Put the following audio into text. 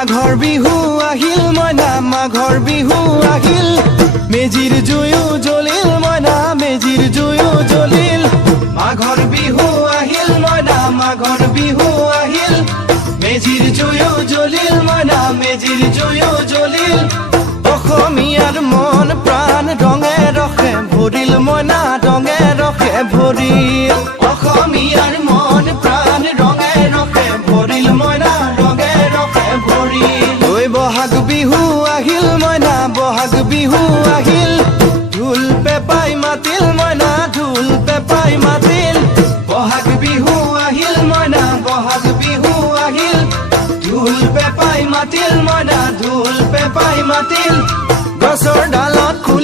মাঘৰ বিহু আহিল মইনা মাঘৰ বিহু আহিল মেজিৰ জুয়ো জ্বলিল মইনা মেজিৰ জুয়ো জ্বলিল মাঘৰ বিহু আহিল মইনা মাঘৰ বিহু আহিল মেজিৰ জুয়ো জ্বলিল মইনা মেজিৰ জুয়ো জ্বলিল অসমীয়াৰ মন প্ৰাণ ৰঙে ৰসে ভৰিল মইনা ৰঙে ৰসে ভৰিল অসমীয়াৰ মন প্ৰাণ ৰঙে ৰসে ভৰিল মইনা ৰঙে ৰসে ভৰিল ঐ বহাগ বিহু আহিল মইনা বহাগ বিহু আহিল ঢোল পেপাই মাতিল মইনা ঢোল পেপাই মাতিল বহাগ বিহু আহিল মইনা বহাগ বিহু আহিল ঢোল পেপাই মাতিল মইনা ঢোল পেপাই মাতিল গছৰ ডালত খুলি